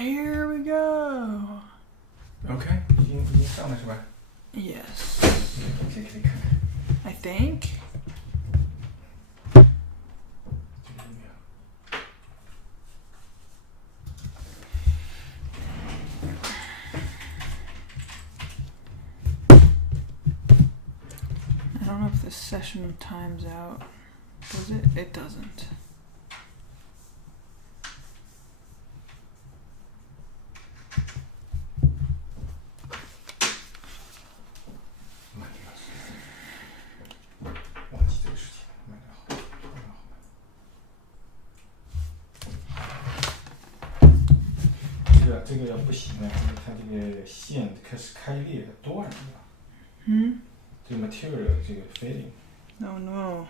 Here we go. OK， 已经上了是吧 Yes. 可以看看 I think. 这个没有。I don't know if this session times out. Does it? It doesn't. This 这个要不行了，因为它这个线开始开裂断了。这个 material 这个 fading。 Oh no.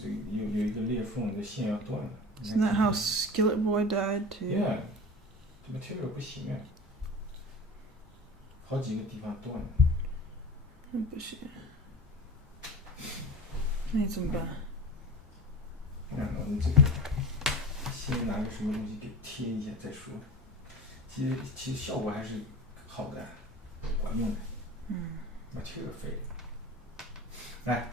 这个有一个裂缝，这线要断了。 Isn't that how Skillet Boy died too? Yeah， 这 material 不行啊，好几个地方断了。不行。那你怎么办？你这个先拿个什么东西给贴一下再说。其实效果还是好的，管用的。material fading。来。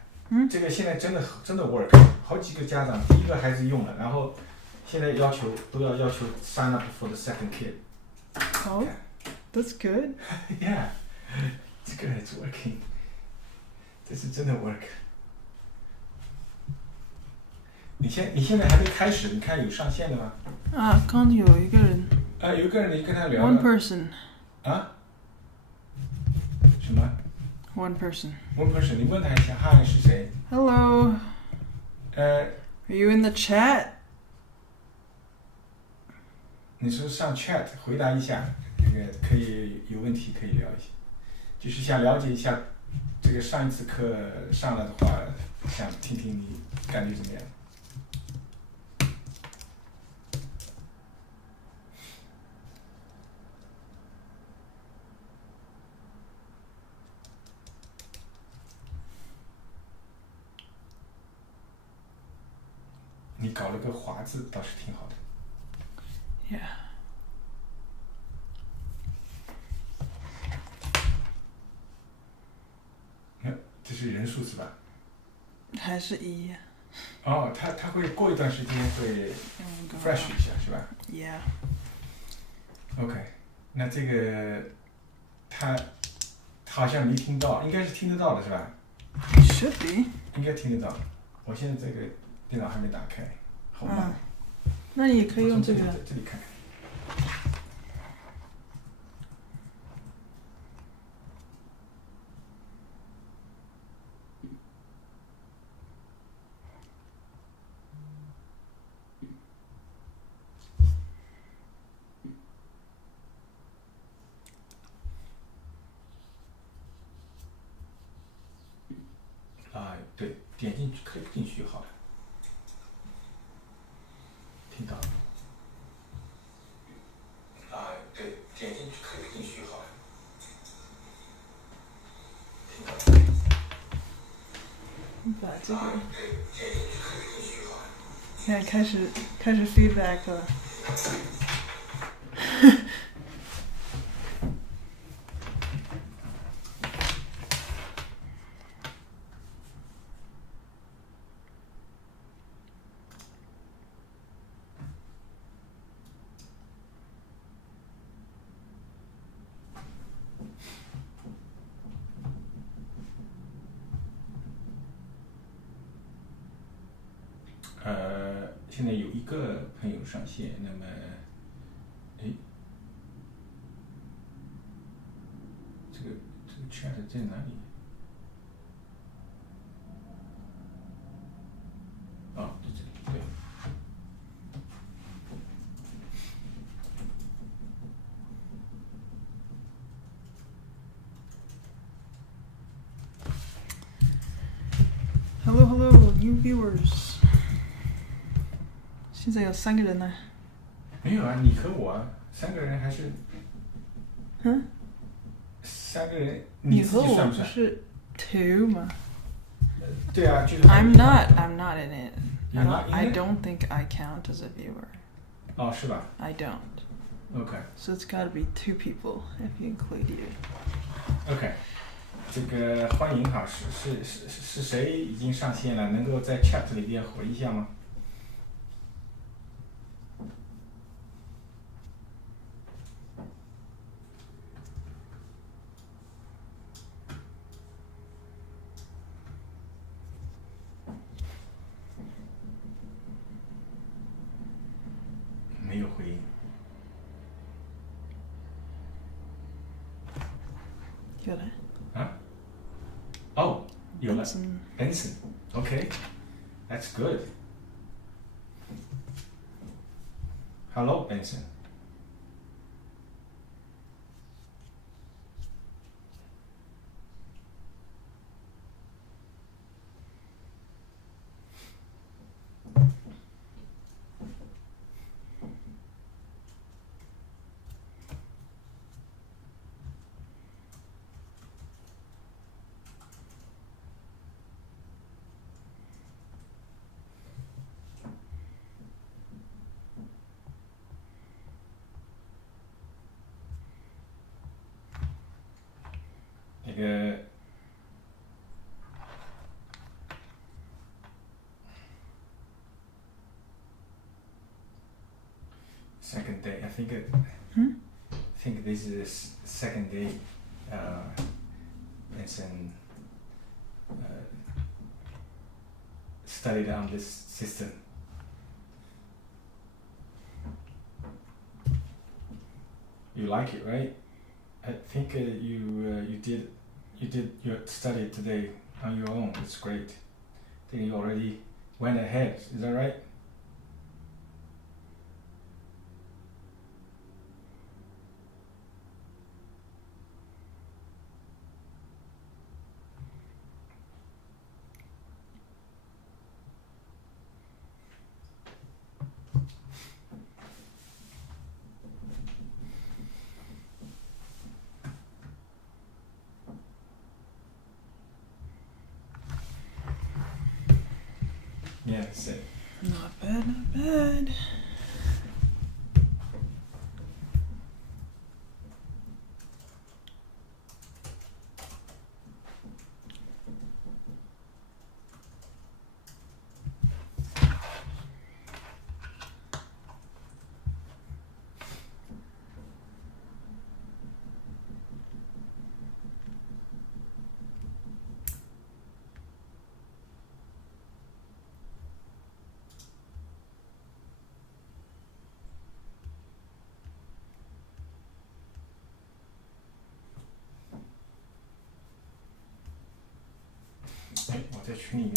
这个现在真的 work， 好几个家长第一个孩子用了，然后现在要求 sign up for the second kid。 Oh, that's good. Yeah， 这个 it's working， 这是真的 work。 你现在还没开始，你看有上线的吗？刚有一个人。有一个人你跟他聊了。 One person。 什么 ？One person. One person， 你问他一下，嗨是谁 ？Hello. Are you in the chat? 你说上 chat 回答一下，这个可以有问题可以聊一下，就是想了解一下这个上一次课上了的话，想听听你感觉怎么样。你搞了个华字倒是挺好的。 Yeah。 这是人数是吧？还是一。哦，他会过一段时间会 fresh 一下是吧 ？Yeah。 OK， 那这个他好像没听到，应该是听得到的是吧 ？Should be。 应该听得到。我现在这个电脑还没打开，好慢。那你也可以用这个。这里看看。对，点进去 click 进去就好了。听到了。对，点进去 click 进去就好了。听到了。把这个。现在开始 feedback 了。现在有一个朋友上线，那么，这个 chat 在哪里？在这里，对。Hello, new viewers. 现在有3个人呢。没有啊，你和我3个人还是？3个人，你自己算不算？你和我是 2吗？对啊，就是。I'm not in it. You're not in it? I don't think I count as a viewer. 是吧？ I don't. OK So it's got to be 2 people if you include you. OK， 这个欢迎哈，是谁已经上线了？能够在 chat 里边回一下吗？没有回应。有了。啊？哦，有了。Benson. Benson. OK, that's good. Hello, Benson. Second day. I think this is the second day. Benson studied on this system. You like it, right? I think you did your study today on your own. It's great. I think you already went ahead. Is that right? Yeah, that's it. Not bad, not bad.哎，我在群里面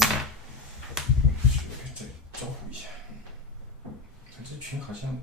再招呼一下。这群好像。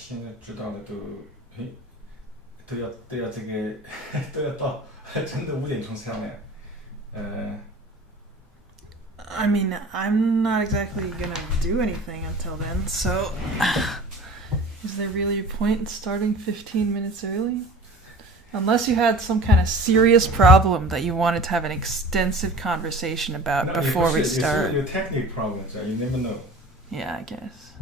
现在知道的都要这个都要到真的5点钟上来。I mean, I'm not exactly gonna do anything until then, so is there really a point in starting 15 minutes early? Unless you had some kind of serious problem that you wanted to have an extensive conversation about before we start. Your technical problems, you never know. Yeah, I guess.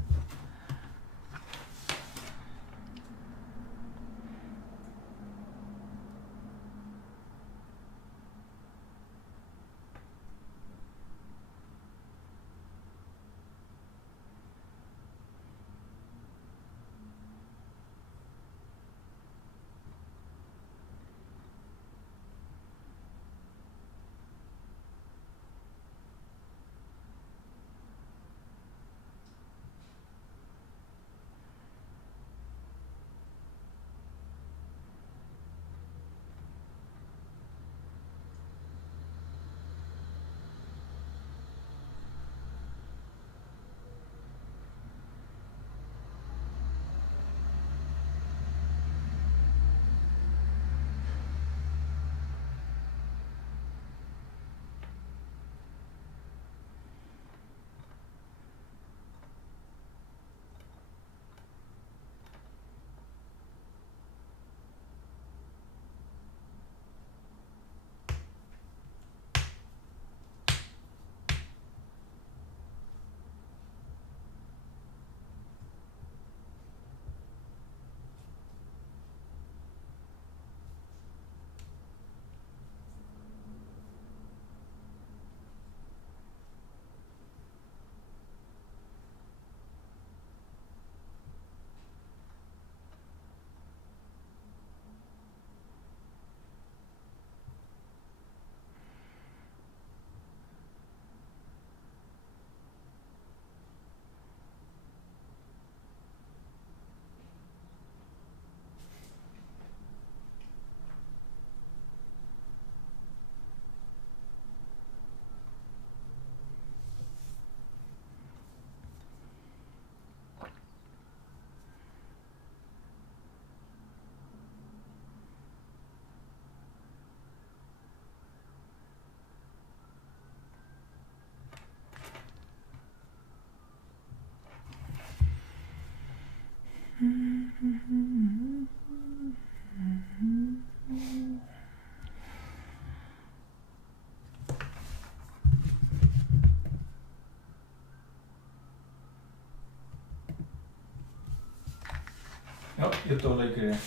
哦，又多了一个人，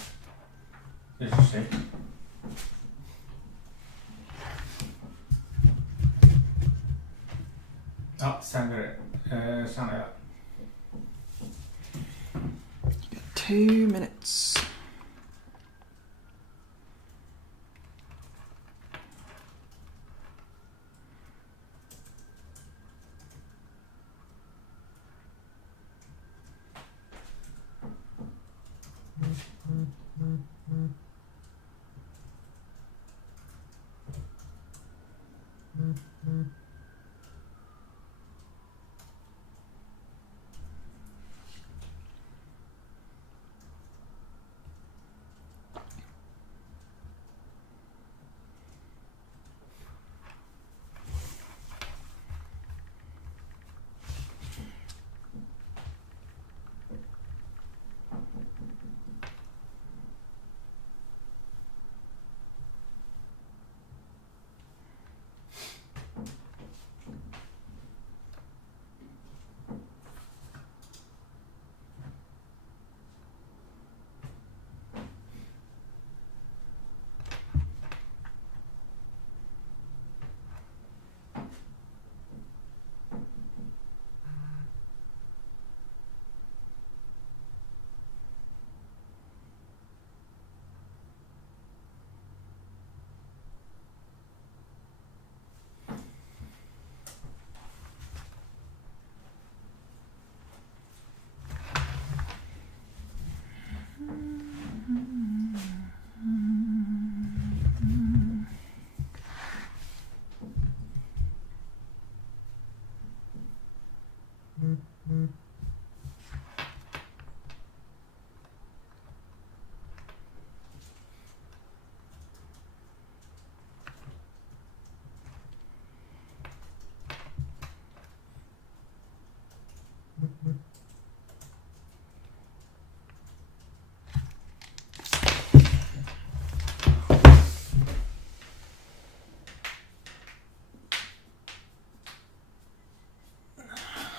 这是谁？好，3个人，上来了。2 minutes.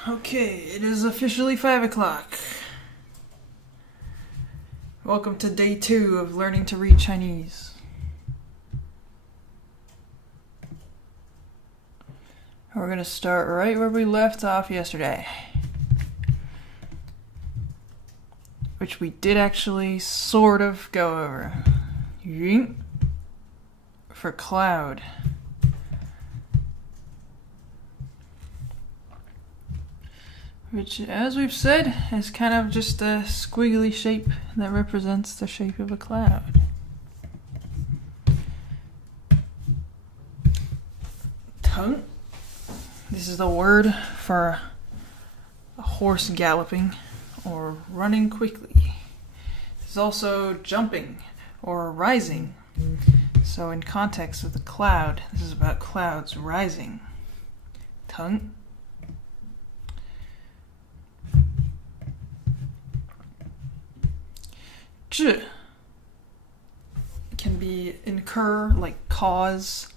Okay, it is officially 5 o'clock. Welcome to day 2 of learning to read Chinese. We're going to start right where we left off yesterday, which we did actually sort of go over. Ying for cloud. Which, as we've said, is kind of just a squiggly shape that represents the shape of a cloud. Tongue. This is the word for a horse galloping or running quickly. This is also jumping or rising. So in context of the cloud, this is about clouds rising. Tongue. Zhi can be incur, like cause,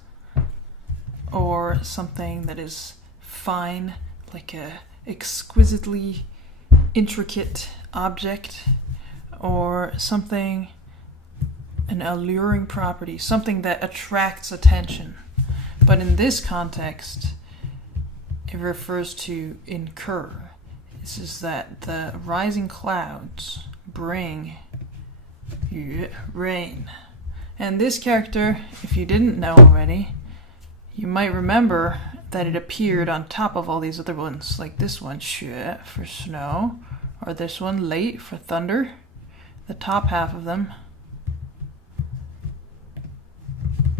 or something that is fine, like a exquisitely intricate object, or something, an alluring property, something that attracts attention. But in this context, it refers to incur. This is that the rising clouds bring rain. And this character, if you didn't know already, you might remember that it appeared on top of all these other ones, like this one, 雪 for snow, or this one, 雷 for thunder. The top half of them,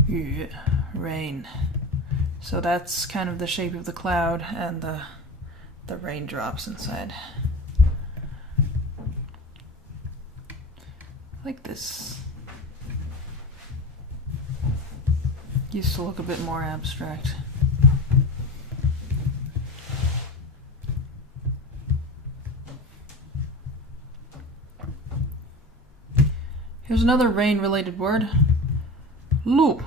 雨 rain. So that's kind of the shape of the cloud and the raindrops inside. Like this. Used to look a bit more abstract. Here's another rain-related word. Lu.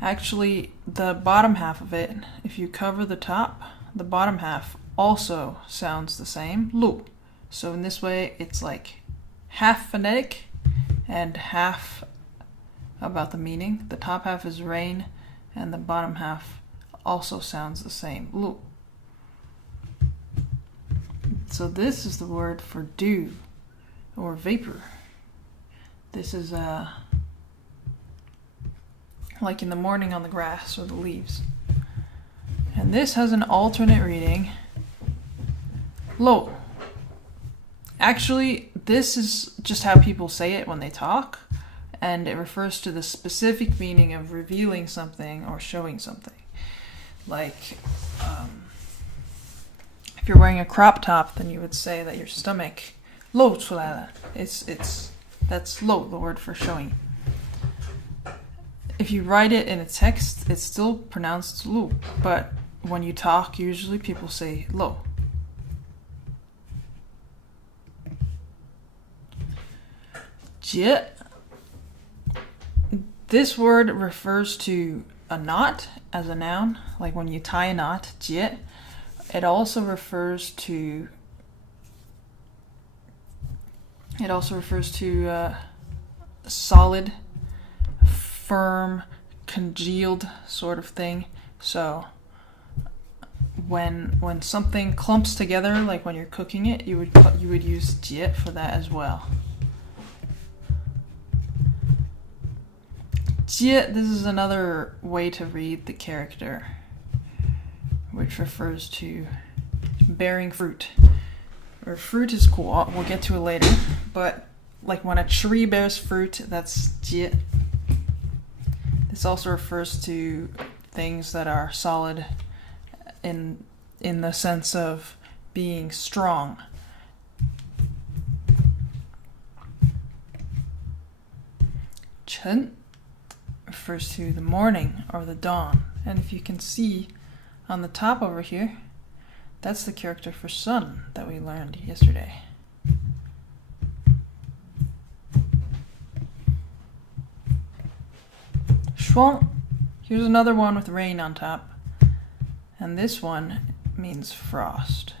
Actually, the bottom half of it, if you cover the top, the bottom half also sounds the same. Lu. So in this way, it's like half phonetic and half about the meaning. The top half is rain, and the bottom half also sounds the same. Lu. So this is the word for dew or vapor. This is like in the morning on the grass or the leaves. And this has an alternate reading. Lo. Actually, this is just how people say it when they talk, and it refers to the specific meaning of revealing something or showing something. Like, if you're wearing a crop top, then you would say that your stomach 露出来了. That's 露, the word for showing. If you write it in a text, it's still pronounced 露, but when you talk, usually people say 露. Jie. This word refers to a knot as a noun, like when you tie a knot, 结. It also refers to solid, firm, congealed sort of thing. So when something clumps together, like when you're cooking it, you would use 结 for that as well. 接, this is another way to read the character, which refers to bearing fruit. Or fruit is cool, we'll get to it later, but like when a tree bears fruit, that's 接. This also refers to things that are solid in the sense of being strong. 晨 refers to the morning or the dawn. And if you can see on the top over here, that's the character for sun that we learned yesterday. Shuang. Here's another one with rain on top. And this one means frost.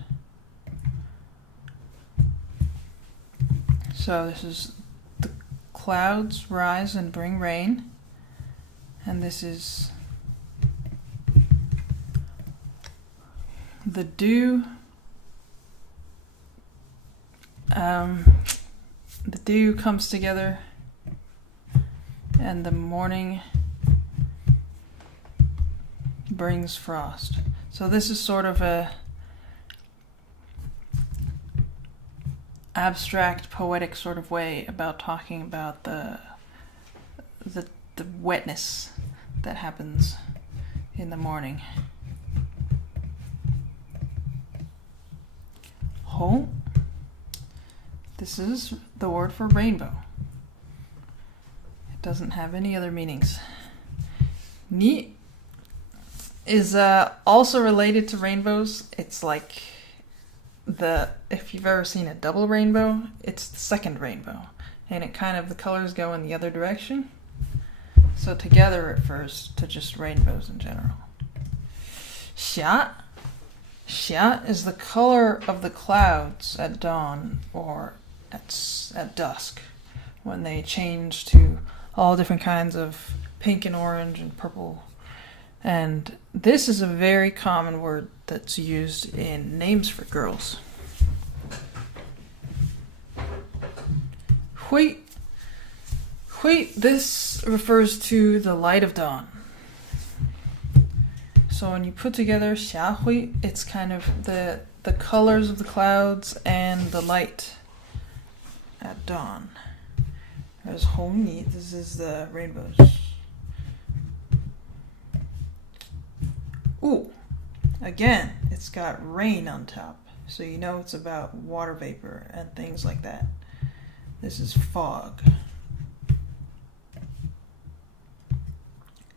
So this is the clouds rise and bring rain. And this is the dew. The dew comes together, and the morning brings frost. So this is sort of a abstract, poetic sort of way about talking about the wetness that happens in the morning. Hong. This is the word for rainbow. It doesn't have any other meanings. Ni is also related to rainbows. It's like if you've ever seen a double rainbow, it's the second rainbow. And it kind of, the colors go in the other direction. So together it refers to just rainbows in general. Xia. Xia is the color of the clouds at dawn or at dusk, when they change to all different kinds of pink and orange and purple. And this is a very common word that's used in names for girls. Hui. Hui, this refers to the light of dawn. So when you put together 霞hui, it's kind of the colors of the clouds and the light at dawn. There's 红泥, this is the rainbows. Ooh, again, it's got rain on top, so you know it's about water vapor and things like that. This is fog.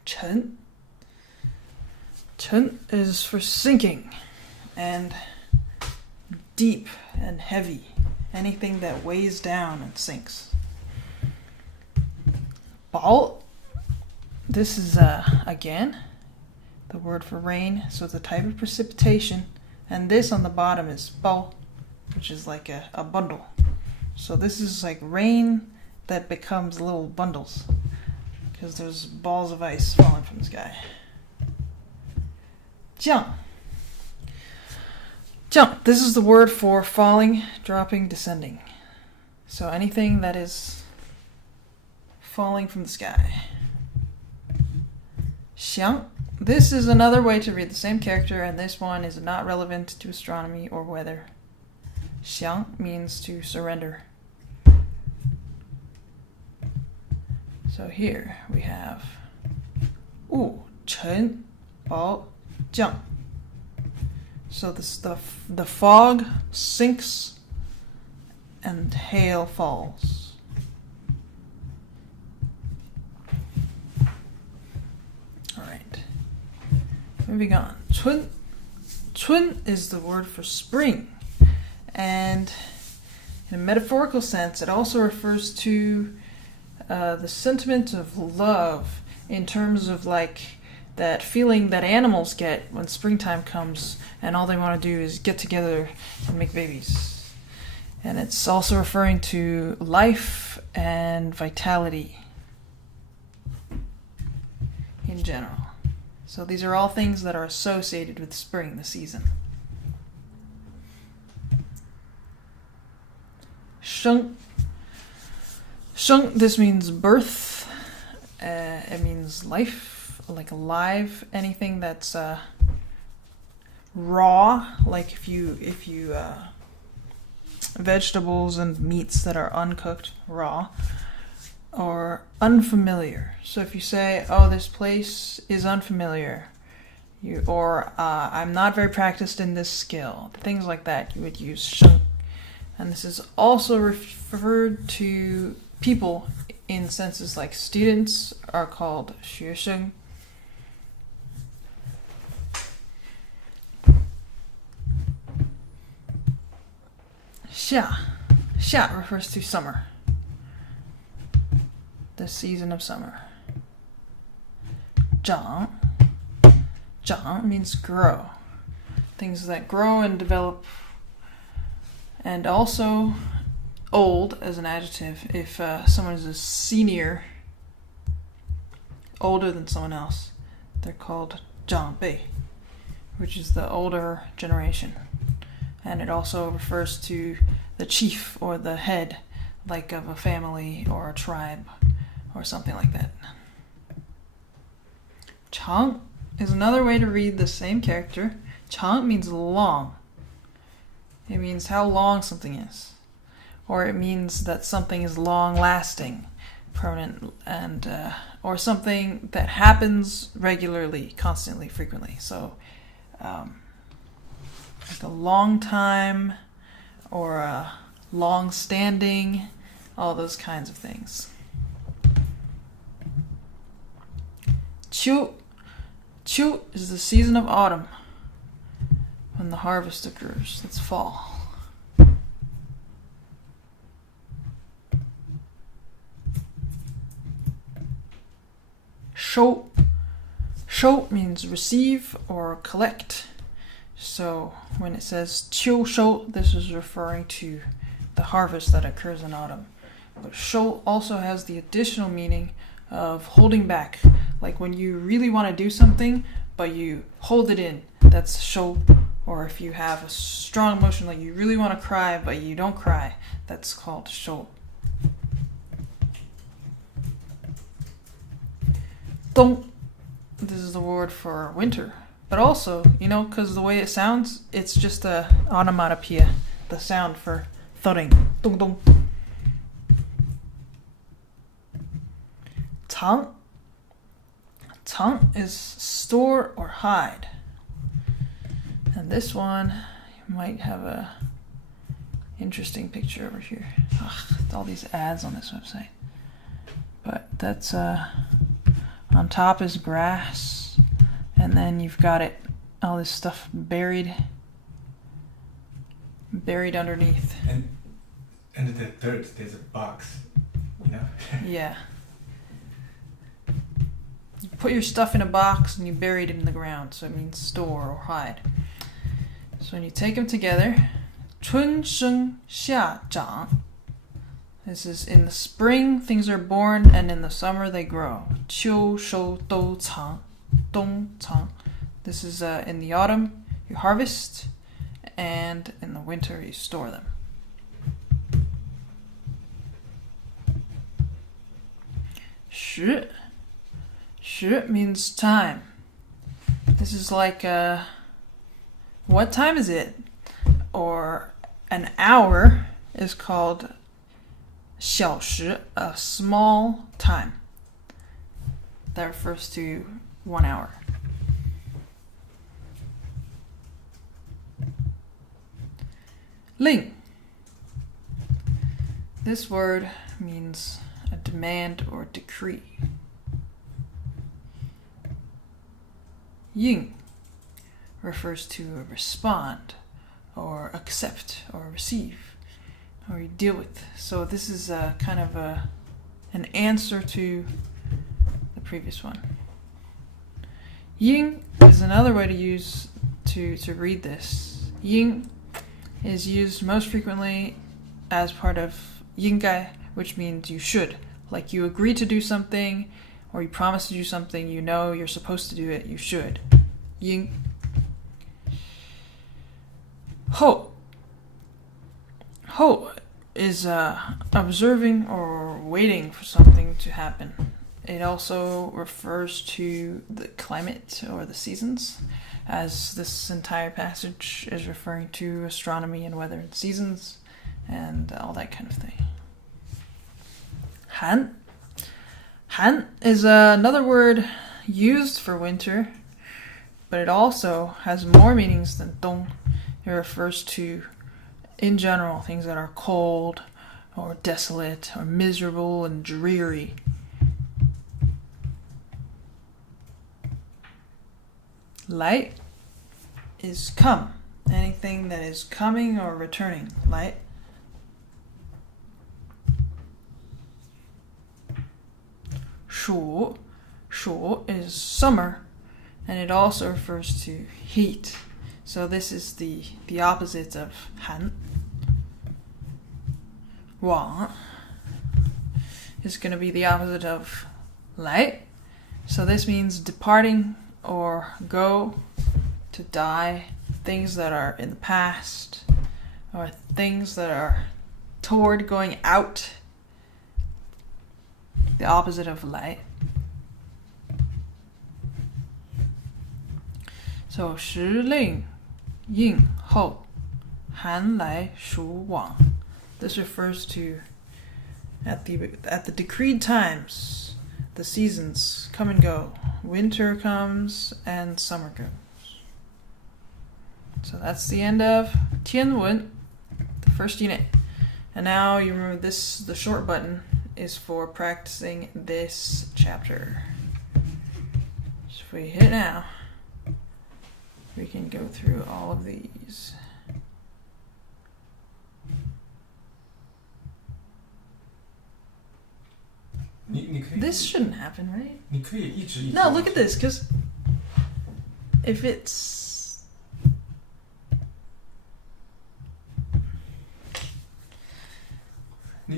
沉. 沉 is for sinking and deep and heavy, anything that weighs down and sinks. 薄. This is again the word for rain, so it's a type of precipitation, and this on the bottom is 包, which is like a bundle. So this is like rain that becomes little bundles because there's balls of ice falling from the sky. 降. 降. This is the word for falling, dropping, descending. So anything that is falling from the sky. 翔. This is another way to read the same character, and this one is not relevant to astronomy or weather. 降 means to surrender. So here we have 雾沉宝降. So the fog sinks and hail falls. All right. Moving on. 春. 春 is the word for spring. And in a metaphorical sense, it also refers to the sentiment of love in terms of like that feeling that animals get when springtime comes and all they want to do is get together and make babies. And it's also referring to life and vitality in general. So these are all things that are associated with spring, the season. 生. 生, this means birth. It means life, like alive. Anything that's raw, like if you vegetables and meats that are uncooked, raw, or unfamiliar. So if you say, "Oh, this place is unfamiliar," or "I'm not very practiced in this skill," things like that, you would use 生. And this is also referred to people in senses like students are called 学生. Xia. Xia refers to summer. The season of summer. 长. 长 means grow. Things that grow and develop. And also old as an adjective. If someone is a senior, older than someone else, they're called 长辈, which is the older generation. And it also refers to the chief or the head, like of a family or a tribe or something like that. 长 is another way to read the same character. 长means long. It means how long something is. Or it means that something is long-lasting, permanent, and or something that happens regularly, constantly, frequently. So, like a long time, or a long-standing, all those kinds of things. 秋. 秋 is the season of autumn, when the harvest occurs. It's fall. 收. 收 means receive or collect. So when it says 秋收, this is referring to the harvest that occurs in autumn. But 收 also has the additional meaning of holding back. Like when you really want to do something, but you hold it in. That's 收. Or if you have a strong emotion, like you really want to cry, but you don't cry, that's called 收. 冬. This is the word for winter. But also, because the way it sounds, it's just a onomatopoeia, the sound for thudding. Dong dong. 藏. 藏 is store or hide. And this one, you might have a interesting picture over here. All these ads on this website. But that's, on top is grass. And then you've got all this stuff buried underneath. And under the dirt, there's a box, Yeah. You put your stuff in a box and you bury it in the ground, so it means store or hide. So when you take them together, 春生夏长, This is in the spring, things are born, and in the summer, they grow. 秋收冬藏, 冬藏. This is in the autumn, you harvest, and in the winter, you store them. 时 means time. This is like what time is it? Or an hour is called 小时, a small time. That refers to 1 hour. 令 This word means a demand or decree. 应 refers to respond or accept or receive or you deal with. So this is kind of an answer to the previous one. 应 is another way to use to read this. 应 is used most frequently as part of 应该, which means you should. Like you agree to do something or you promise to do something, you know you're supposed to do it, you should. 应 后 is observing or waiting for something to happen. It also refers to the climate or the seasons, as this entire passage is referring to astronomy and weather and seasons and all that kind of thing. 寒 is another word used for winter, but it also has more meanings than 冬. It refers to, in general, things that are cold or desolate or miserable and dreary. 来 is come. Anything that is coming or returning. 来 暑 is summer, and it also refers to heat. So this is the opposite of 寒. 往 is going to be the opposite of 来. So this means departing or go, to die, things that are in the past, or things that are toward going out. The opposite of 来. So 时令应后寒来暑往. This refers to at the decreed times, the seasons come and go. Winter comes and summer goes. So that's the end of 天文, the first unit. And now you remember this, the short button is for practicing this chapter. So if we hit it now, we can go through all of these. This shouldn't happen, right? No, look at this, because if it's... Do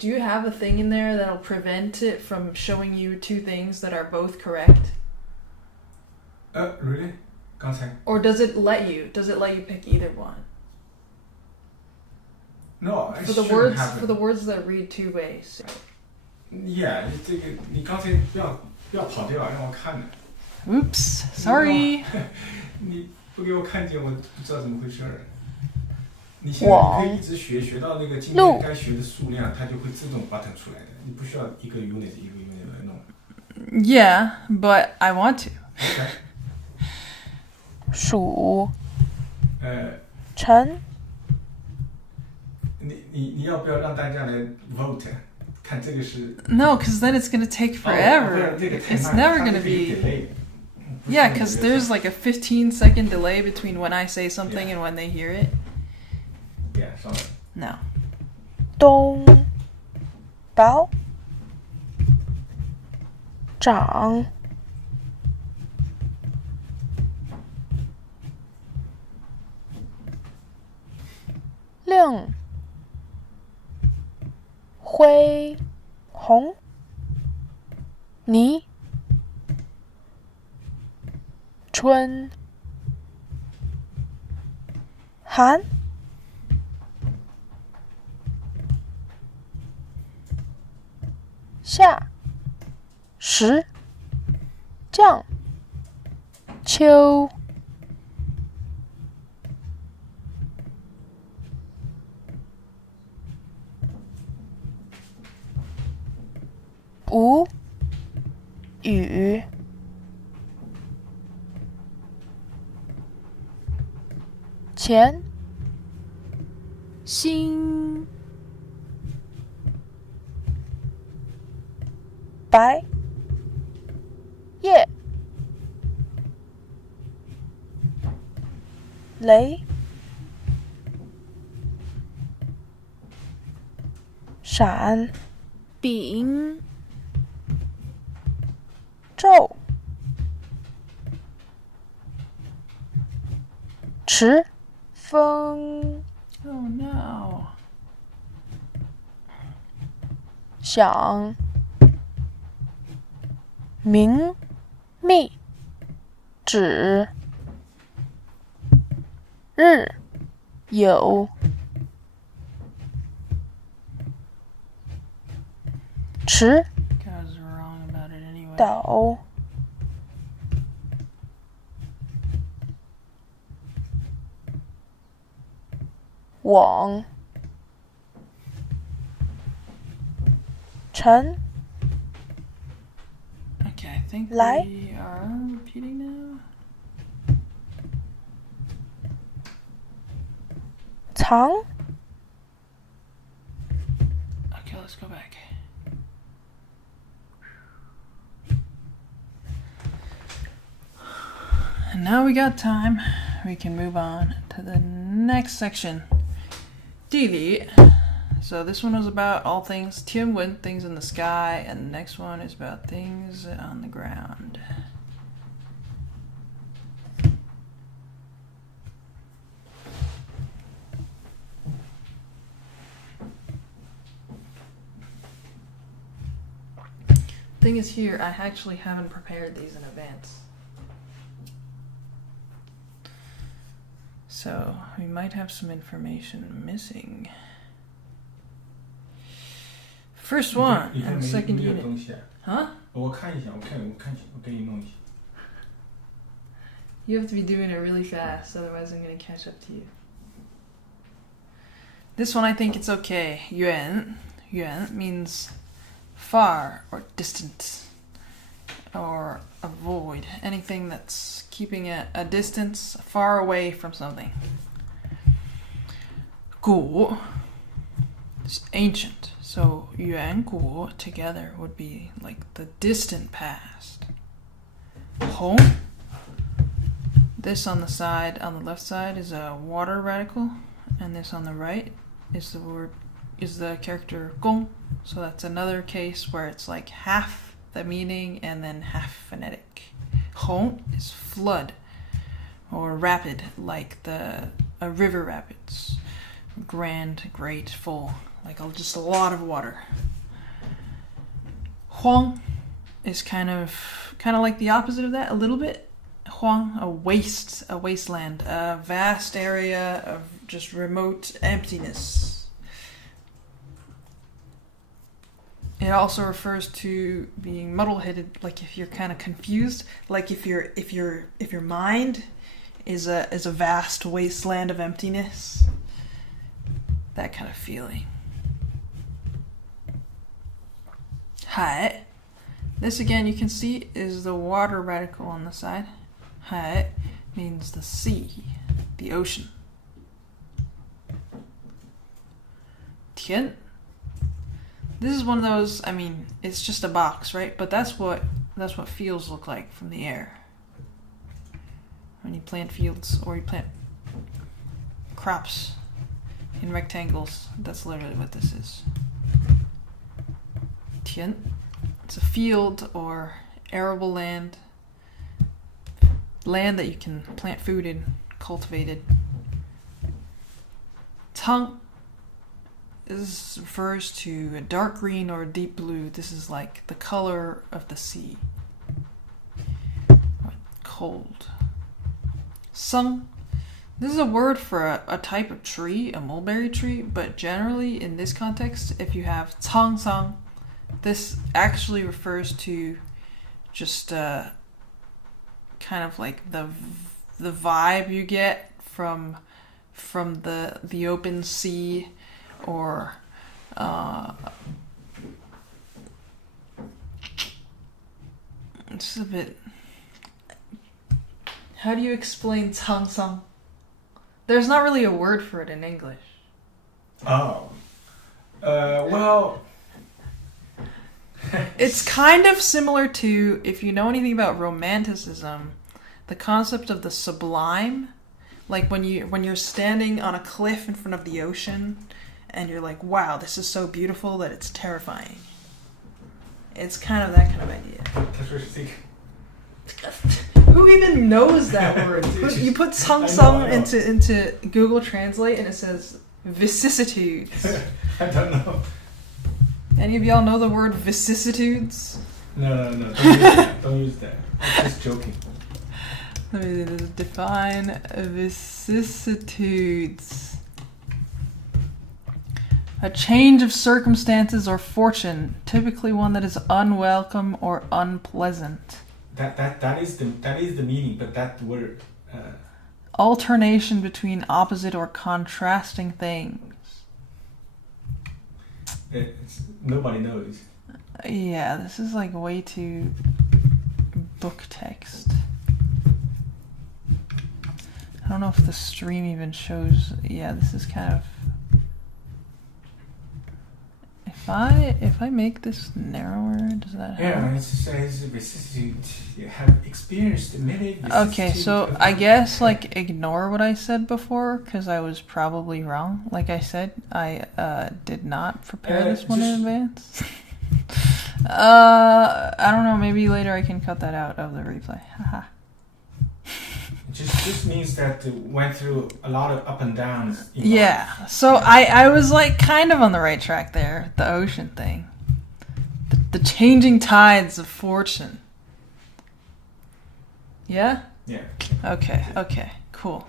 you have a thing in there that'll prevent it from showing you two things that are both correct? Really? 刚才 Or does it let you pick either one? No, for the words that read two ways. Yeah, 这个你刚才不要跑掉，让我看的。 Oops, sorry. 你不给我看见，我不知道怎么回事儿。你现在可以一直学到那个今天该学的数量，它就会自动 button 出来的，你不需要一个 unit 来弄。Yeah, but I want to. Okay. 蜀陈你要不要让大家来 vote 看这个是 No, because then it's going to take forever. It's never going to be... Yeah, because there's like a 15-second delay between when I say something and when they hear it. Yeah, sorry. No. 东宝长令恢弘霓春寒夏时降秋无雨前心白夜雷闪丙昼迟风 Oh no. 响明密指日有迟 Guys are wrong about it anyway. 岛往晨 Okay, I think Lai? we are repeating now. 藏 Okay, let's go back. And now we got time. We can move on to the next section. 地理. So this one was about all things 天文, things in the sky, and the next one is about things on the ground. Thing is here, I actually haven't prepared these in advance. So we might have some information missing. First one 你看 and 没 second 没有 unit. 东西啊 Huh? 我看一下，我给你弄一下。 You have to be doing it really fast, otherwise I'm going to catch up to you. This one I think it's okay. 远 means far or distant or avoid. Anything that's keeping a distance far away from something. 古 is ancient. So 远古 together would be like the distant past. 红 this on the side, on the left side, is a water radical, and this on the right is the character gong. So that's another case where it's like half the meaning and then half phonetic. Hong is flood or rapid, like a river rapids. Grand, great, full, like just a lot of water. Huang is kind of like the opposite of that, a little bit. Huang, a wasteland, a vast area of just remote emptiness. It also refers to being muddle-headed, like if you're kind of confused, like if your mind is a vast wasteland of emptiness. That kind of feeling. Hai. This again you can see is the water radical on the side. Hai means the sea, the ocean. Tian. This is one of those, I mean, it's just a box, right? But that's what fields look like from the air. When you plant fields or you plant crops in rectangles, that's literally what this is. Tian. It's a field or arable land that you can plant food in, cultivate it. Tang this refers to a dark green or a deep blue. This is like the color of the sea. Cold. Sung. This is a word for a type of tree, a mulberry tree, but generally in this context, if you have cang sang, this actually refers to just kind of like the vibe you get from the open sea, or it's a bit. How do you explain cang sang? There's not really a word for it in English. Oh. Well. It's kind of similar to, if you know anything about romanticism, the concept of the sublime. Like when you're standing on a cliff in front of the ocean and you're like, wow, this is so beautiful that it's terrifying. It's kind of that kind of idea. That's what you think. Who even knows that word? You put Sung Sung into Google Translate and it says vicissitudes. I don't know. Any of y'all know the word vicissitudes? No. Don't use that. Don't use that. I'm just joking. Let me define vicissitudes. A change of circumstances or fortune, typically one that is unwelcome or unpleasant. That is the meaning, but that word. Alternation between opposite or contrasting things. Nobody knows. Yeah, this is like way too book text. I don't know if the stream even shows. Yeah, this is kind of. If I make this narrower, does that help? Yeah, it says vicissitude. You have experienced many vicissitudes. Okay, so I guess like ignore what I said before because I was probably wrong. Like I said, I did not prepare this one in advance. I don't know. Maybe later I can cut that out of the replay. Haha. Just means that it went through a lot of up and downs. Yeah, so I was like kind of on the right track there. The ocean thing, the changing tides of fortune. Yeah. Yeah. Okay. Cool.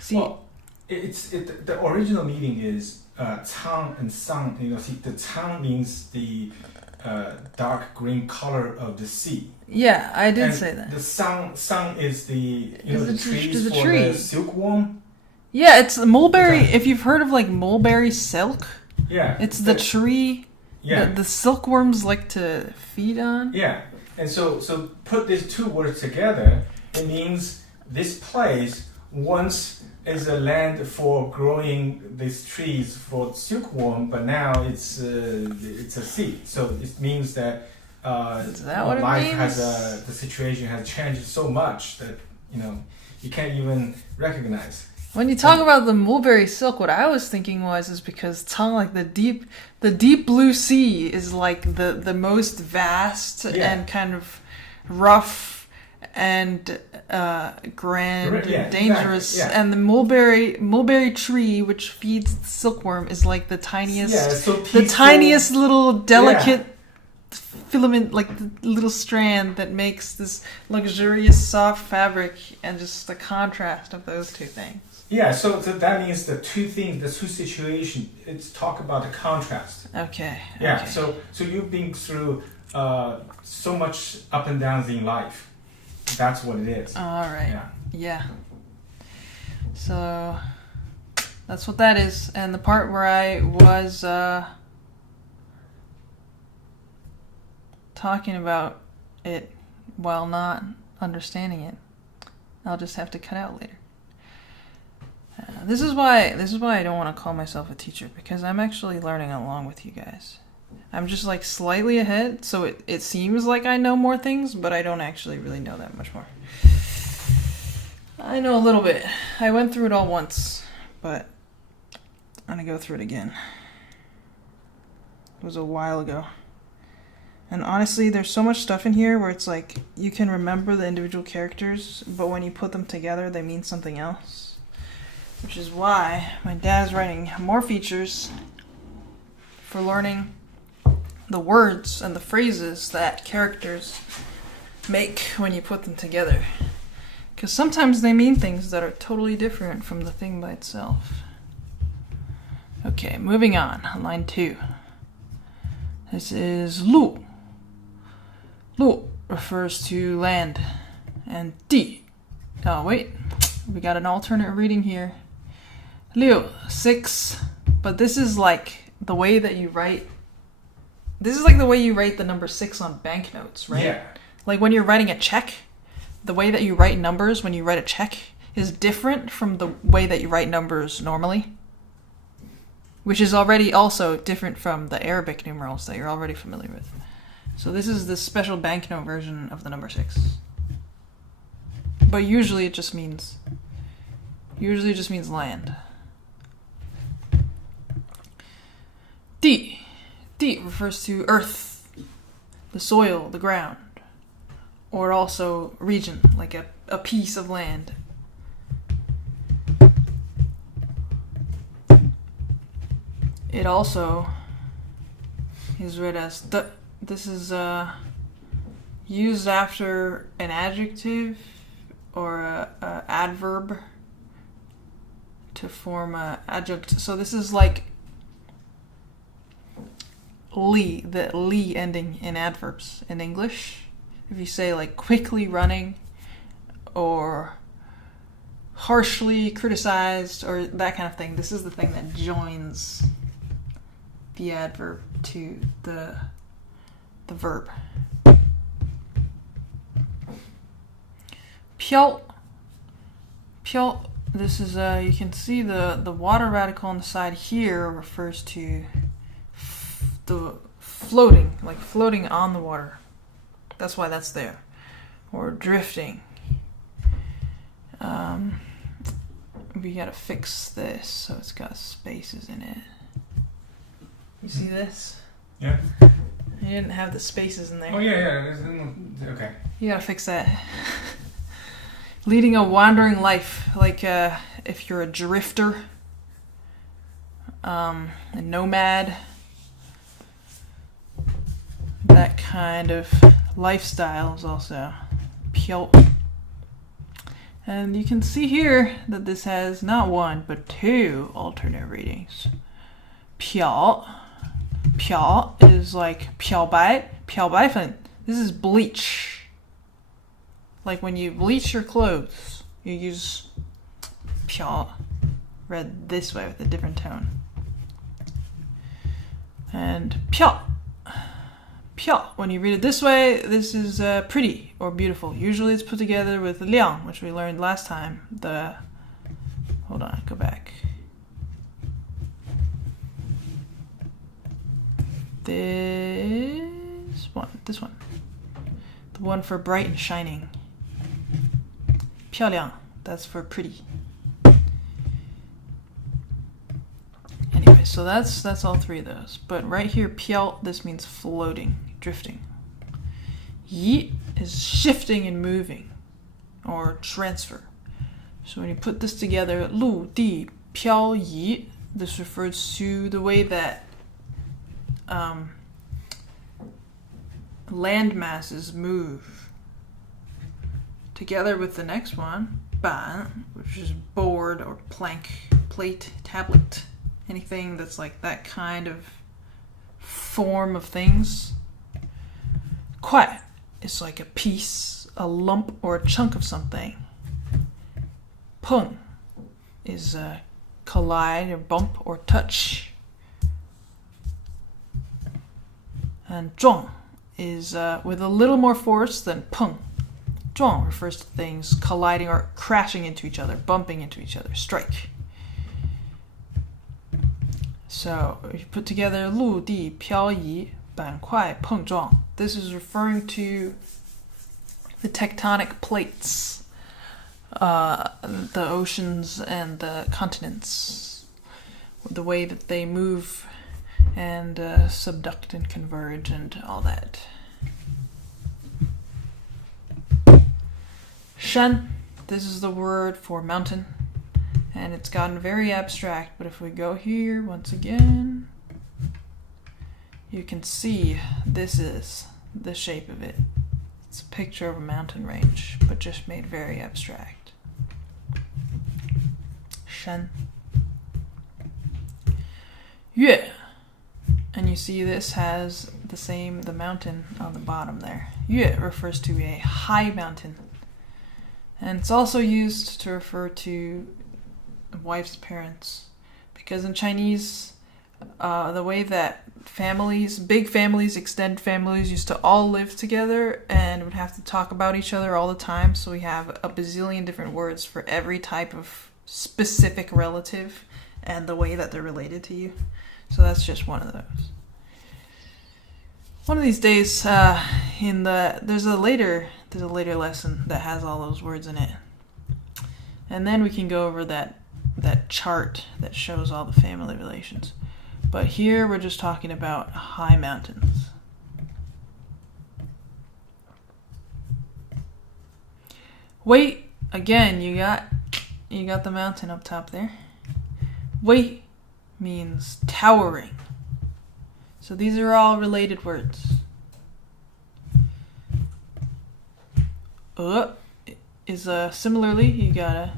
See, well, the original meaning is cang and sang. See, the cang means the dark green color of the sea. Yeah, I did and say that. The sang is the the trees the for tree. the silkworm. Yeah, it's the mulberry. If you've heard of like mulberry silk, yeah, it's the tree. Yeah, the silkworms like to feed on. Yeah, and so put these two words together, it means this place once is a land for growing these trees for silkworm, but now it's a sea. So it means that is that what life it means? has the situation has changed so much that you can't even recognize. When you talk about the mulberry silk, what I was thinking is because like the deep blue sea is like the most vast and kind of rough and grand and dangerous, exactly, and the mulberry tree, which feeds the silkworm, is like the tiniest, the tiniest little delicate filament, like the little strand that makes this luxurious soft fabric, and just the contrast of those two things. Yeah, so that means the two situations. It's talk about the contrast. Okay. Yeah. Okay. So you've been through so much up and downs in life. That's what it is. All right. Yeah. So that's what that is, and the part where I was talking about it while not understanding it, I'll just have to cut out later. This is why I don't want to call myself a teacher, because I'm actually learning along with you guys. I'm just like slightly ahead, so it seems like I know more things, but I don't actually really know that much more. I know a little bit. I went through it all once, but I'm gonna go through it again. It was a while ago. And honestly, there's so much stuff in here where it's like you can remember the individual characters, but when you put them together, they mean something else. Which is why my dad's writing more features for learning the words and the phrases that characters make when you put them together. Because sometimes they mean things that are totally different from the thing by itself. Okay, moving on. Line 2. This is Lu. Lu refers to land. And Di. Oh, wait. We got an alternate reading here. Liu, 6. But this is like the way that you write. This is like the way you write the number 6 on banknotes, right? Yeah. Like when you're writing a check, the way that you write numbers when you write a check is different from the way that you write numbers normally. Which is already also different from the Arabic numerals that you're already familiar with. So this is the special banknote version of the number 6. But usually it just means land. Di. Di refers to earth, the soil, the ground, or also region, like a piece of land. It also is read as the. This is used after an adjective or a adverb to form a adjunct. So this is like li, the li ending in adverbs in English. If you say like quickly running or harshly criticized or that kind of thing, this is the thing that joins the adverb to the verb. Piao. Piao. This is you can see the water radical on the side here refers to the floating, like floating on the water. That's why that's there. Or drifting. We gotta fix this so it's got spaces in it. You see this? Yeah. You didn't have the spaces in there. Oh yeah. Okay. You gotta fix that. Leading a wandering life, like if you're a drifter, a nomad, that kind of lifestyle is also piao. And you can see here that this has not one but 2 alternate readings. Piao. Piao is like piao bai fen. This is bleach. Like when you bleach your clothes, you use piao, read this way with a different tone. And piao. Piao, when you read it this way, this is pretty or beautiful. Usually it's put together with liang, which we learned last time. Hold on, go back. This one. The one for bright and shining. Piaoliang, that's for pretty. Anyway, so that's all 3 of those. But right here, piao, this means floating, drifting. Yi is shifting and moving, or transfer. So when you put this together, lu, di, piao, yi, this refers to the way that land masses move. Together with the next one, ban, which is board or plank, plate, tablet, anything that's like that kind of form of things. Kuai is like a piece, a lump, or a chunk of something. Peng is collide or bump or touch. And zhuang is with a little more force than peng. Zhuang refers to things colliding or crashing into each other, bumping into each other, strike. So if you put together lu, di, piao, yi, ban, kuai, peng, zhuang, this is referring to the tectonic plates, the oceans and the continents, the way that they move and subduct and converge and all that. Shan, this is the word for mountain, and it's gotten very abstract, but if we go here once again, you can see this is the shape of it. It's a picture of a mountain range, but just made very abstract. Shan. Yue. And you see this has the mountain on the bottom there. Yue refers to a high mountain. And it's also used to refer to a wife's parents. Because in Chinese, the way that big families, extended families used to all live together and would have to talk about each other all the time. So we have a bazillion different words for every type of specific relative and the way that they're related to you. So that's just one of those. One of these days, there's a later lesson that has all those words in it, and then we can go over that chart that shows all the family relations. But here we're just talking about high mountains. Wait, again, you got the mountain up top there. Wait means towering. So these are all related words. Is similarly, you got a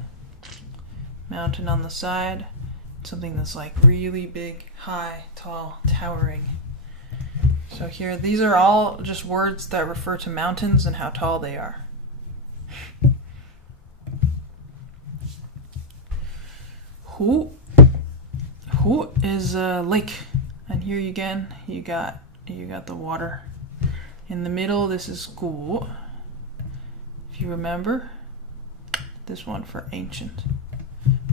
mountain on the side, something that's like really big, high, tall, towering. So here, these are all just words that refer to mountains and how tall they are. Hu is a lake. And here again, you got the water. In the middle, this is gu. If you remember, this one for ancient.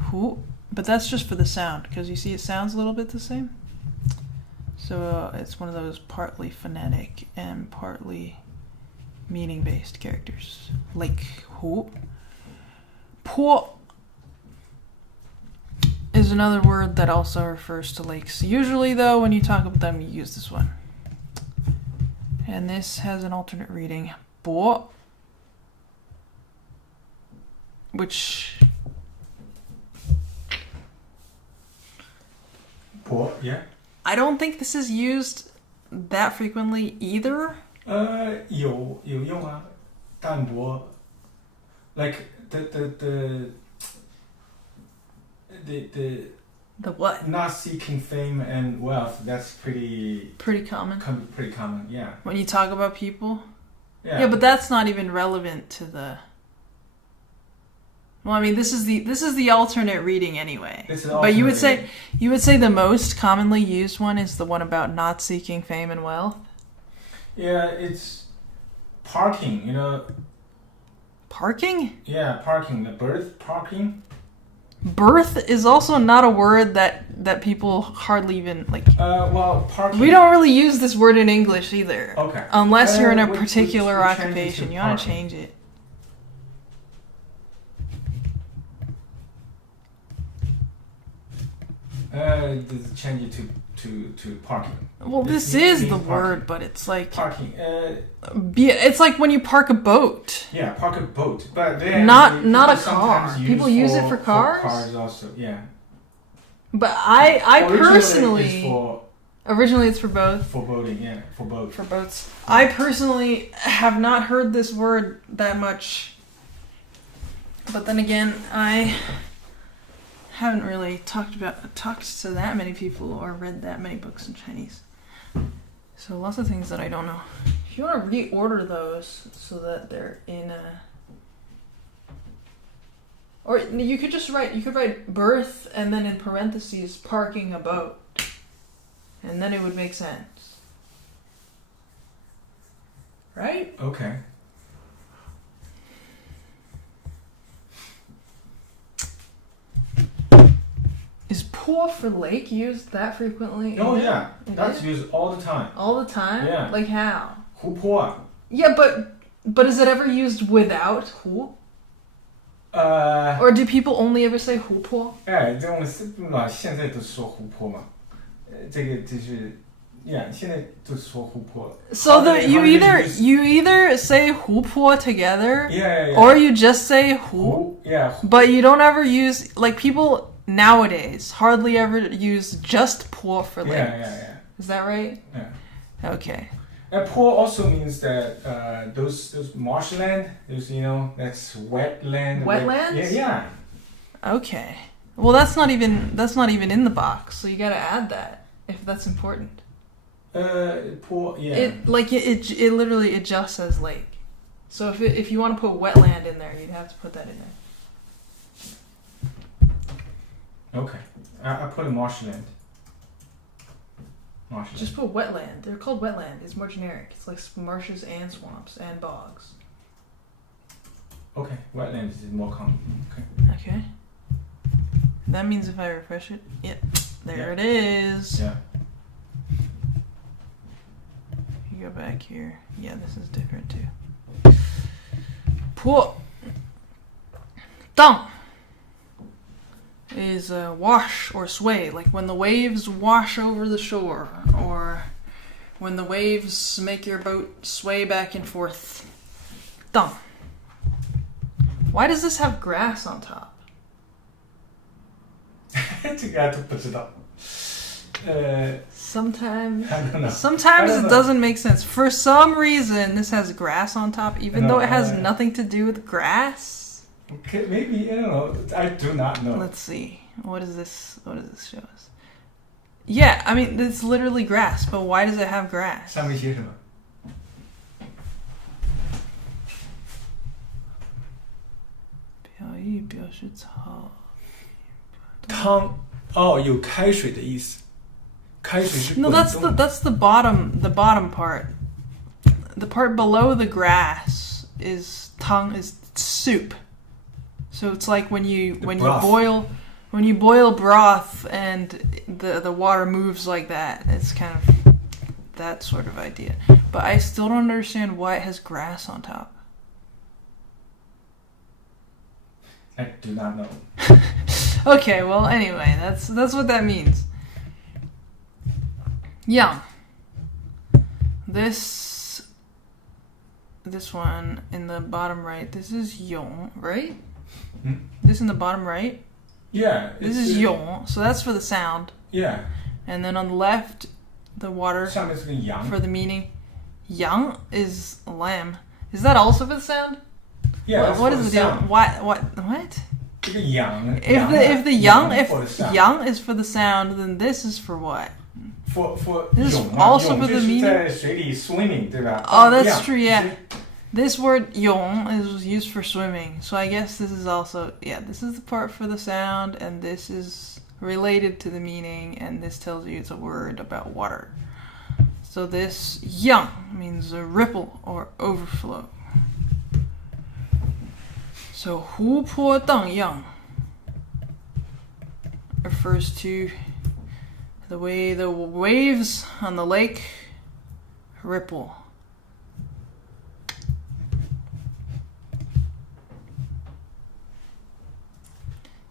Hu, but that's just for the sound, because you see it sounds a little bit the same. So it's one of those partly phonetic and partly meaning-based characters. Lake, hu. Po is another word that also refers to lakes. Usually, though, when you talk about them, you use this one. And this has an alternate reading, bo, which... Bo, yeah. I don't think this is used that frequently either. 有用啊，淡泊 like The what? not seeking fame and wealth. That's pretty common. Pretty common, yeah. When you talk about people. Yeah, Yeah, but that's not even relevant to the. Well, I mean, this is the alternate reading anyway. But you would say the most commonly used one is the one about not seeking fame and wealth. Yeah, it's parking. You know. Parking? Yeah, parking. The birth parking. Birth is also not a word that people hardly even like. Well, parking. We don't really use this word in English either. Okay. Unless you're in a which particular change it to occupation, you want to parking. change it. Does it change it to parking? Well, this is the word, but it's like Parking. it's like when you park a boat. Yeah, park a boat, but then Not a sometimes car. use People use it for cars? For cars also, yeah. But I Originally personally originally it's for both. for boating, yeah, for boat. For boats. I personally have not heard this word that much. But then again, I haven't really talked to that many people or read that many books in Chinese. So lots of things that I don't know. If you want to reorder those so that they're in a... Or you could just write birth and then in parentheses parking a boat. And then it would make sense. Right? Okay. Is po for lake used that frequently? Oh yeah, It that's is? used all the time. All the time? Yeah. Like how? 湖泊啊 Yeah, but is it ever used without hu? Or do people only ever say hu po? 这种是嘛，现在都说湖泊嘛，这个就是，yeah，现在都说湖泊。So you either say hu po together, yeah. or you just say hu, yeah. but you don't ever use like people nowadays hardly ever use just po for lake. Yeah. Is that right? Yeah. Okay. And po also means that those marshland, those that's wetland. Wetlands? Yeah. Okay. Well, that's not even in the box, so you gotta add that if that's important. Po, yeah. It literally it just says lake. So if you want to put wetland in there, you'd have to put that in there. Okay. I put a marshland. Marshland. Just put wetland. They're called wetland. It's more generic. It's like marshes and swamps and bogs. Okay. Wetland is more common. Okay. Okay. That means if I refresh it, yep, there it is. Yeah. You go back here. Yeah, this is different too. Po. Dang is wash or sway, like when the waves wash over the shore, or when the waves make your boat sway back and forth. Dang. Why does this have grass on top? 这个都不知道。Sometimes I don't know. Sometimes I don't it know. doesn't make sense. For some reason, this has grass on top, even No, though it has nothing to do with grass. Okay, maybe, I don't know. I do not know. Let's see. What does this show us? Yeah, I mean, it's literally grass, but why does it have grass? 上面写什么？表意表示草。汤哦，有开水的意思。开水是 No, 滚 that's 动 the bottom part. The part below the grass is soup. So it's like when you broth. boil broth and the water moves like that. It's kind of that sort of idea. But I still don't understand why it has grass on top. I do not know. Okay, well anyway, that's what that means. Yang. This one in the bottom right, this is yong, right? Hmm? This in the bottom right, Yeah. this is yong, so that's for the sound. Yeah. And then on the left, the water 上面是个羊。 for the meaning. Yang is lamb. Is that also for the sound? Yeah. that's What for is the the deal? sound. What? 这个羊。If the young for the sound. young is for the sound, then this is for what? For This is 泳嘛 also 泳 for the 就是 meaning? 在水里 swimming 对吧？ Oh, that's 亮 true, yeah. 就是 This word yong is used for swimming, so I guess this is also, yeah, this is the part for the sound, and this is related to the meaning, and this tells you it's a word about water. So this yang means a ripple or overflow. So 湖泊荡漾 refers to the way the waves on the lake ripple.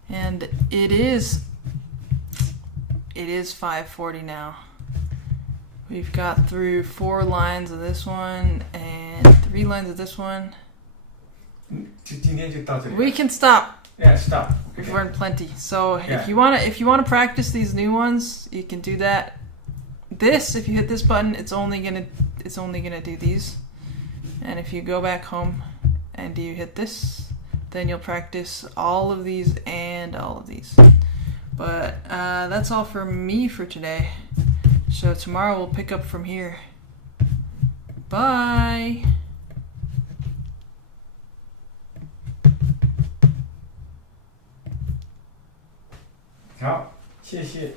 And it is 5:40 now. We've got through 4 lines of this one and 3 lines of this one. 就今天就到这里。 We can stop. Yeah, stop. We've Okay. learned plenty. So Yeah. if you wanna practice these new ones, you can do that. This, if you hit this button, it's only gonna do these. And if you go back home and you hit this, then you'll practice all of these and all of these. But that's all for me for today. So tomorrow we'll pick up from here. Bye. 好，谢谢。